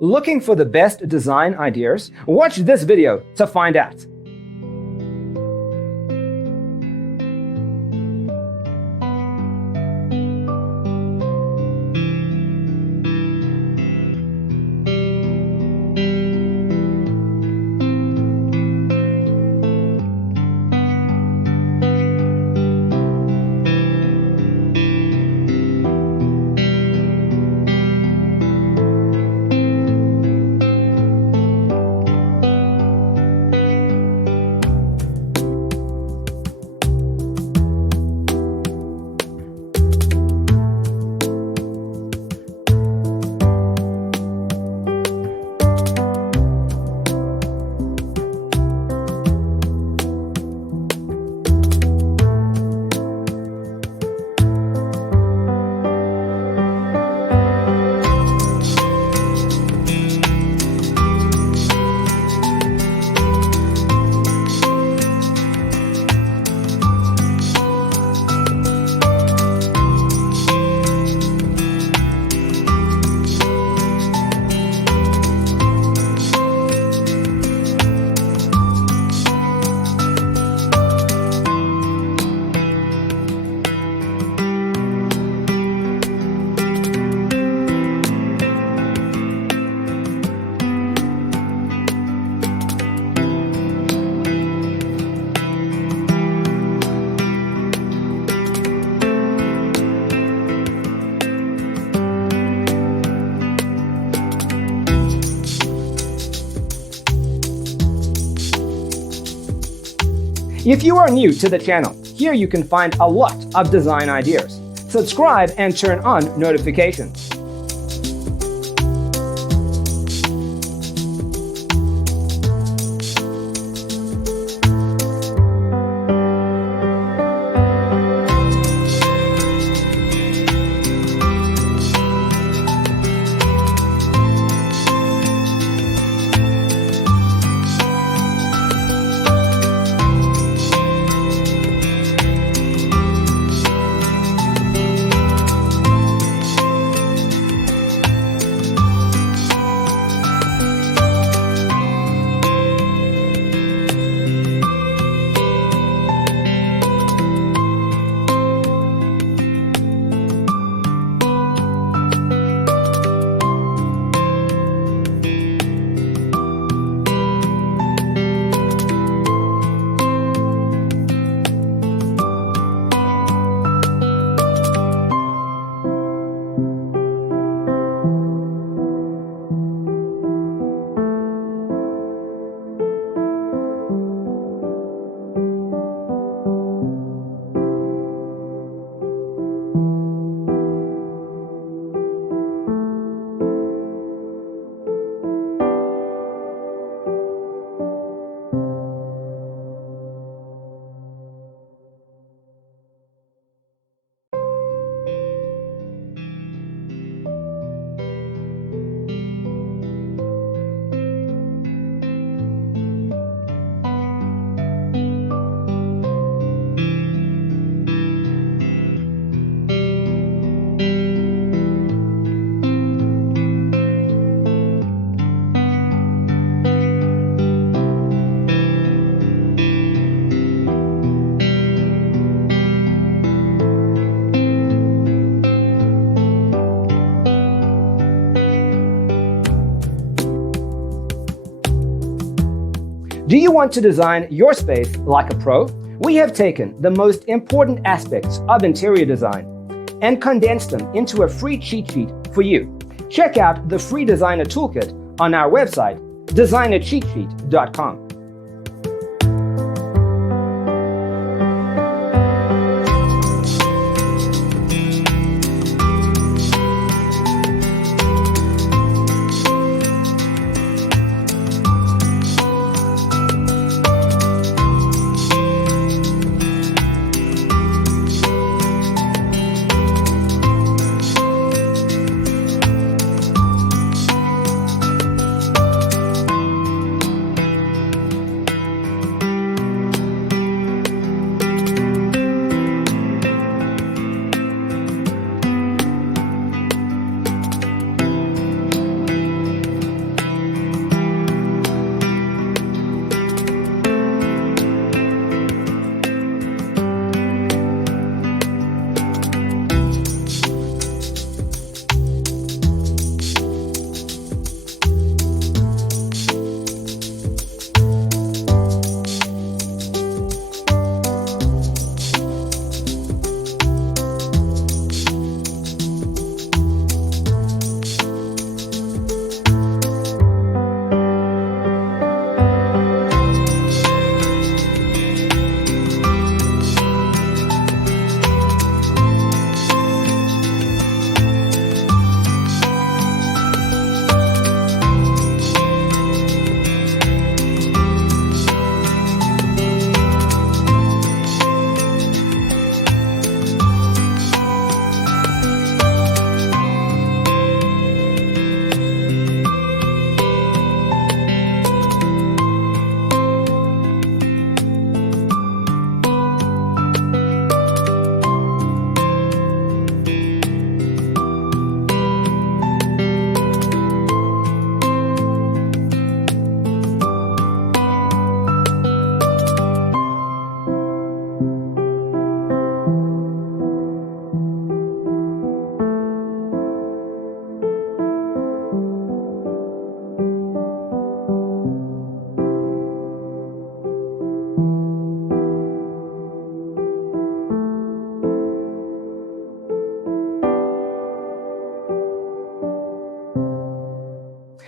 Looking for the best design ideas? Watch this video to find out. If you are new to the channel, here you can find a lot of design ideas. Subscribe and turn on notifications. Do you want to design your space like a pro? We have taken the most important aspects of interior design and condensed them into a free cheat sheet for you. Check out the free designer toolkit on our website, designercheatsheet.com.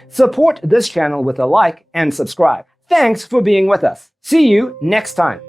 Support this channel with a like and subscribe. Thanks for being with us. See you next time.